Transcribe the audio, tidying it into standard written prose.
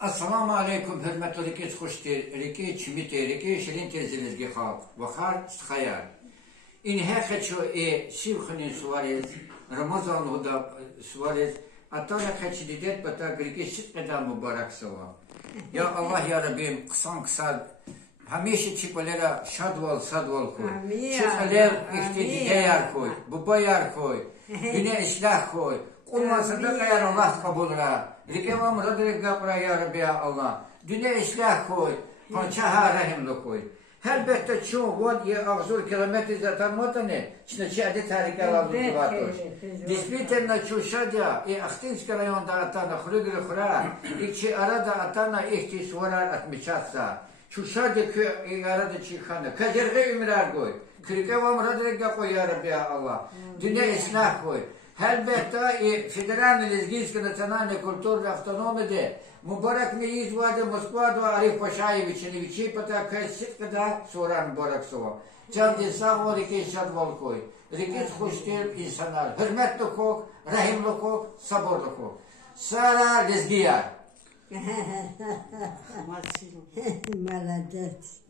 Assalamu alaikum, hürmetli rikis hoştir, riki çimite, riki şirin terzilizgi halk, vakar skhayar. In хочу сивхни суарез, Рамазан года суарез, а то я хочу дидет, бата грики шитмеда мубарак сова. Я Аллах, я Рабим, ксан ксад, hamisha çipalera şadval sadval koy. Çipaler işte dideyar koy, bubayar koy, dünya islah koy. Olmazsa da eğer Allah kabulra. Rikevam radırık gapra ya Rabbi ya Allah. Dünya islah koy, pançaha rahimli koy. Elbette çoğu vod ya ağzur kilometre zaten motane. Şimdi çiğde tarike alalım duvartoş. Dispiten na çuşadya, Axtinski rayonda atana, Xurigri Xura, ikçi arada atana ihti suvarar atmışatsa. Çuşadya köy arada çıkana. Kazirge ümrer koy. Krikevam radırık koy ya Rabbi ya Allah. Dünya islah koy. Elbette Federalne Lezginske Nacionalne Kulturne Avtonomide Mubarak Meyiz Vade Moskva da Arif Paşayeviç'in viçi pata kaysit kada soran Mubarak Sova. Çaldı sağ ol iki şadval koy. Riket hoştur insanlar. Hürmetli kok, rahimli kok, sabırlı kok. Sara Lezgiyar. Молодец.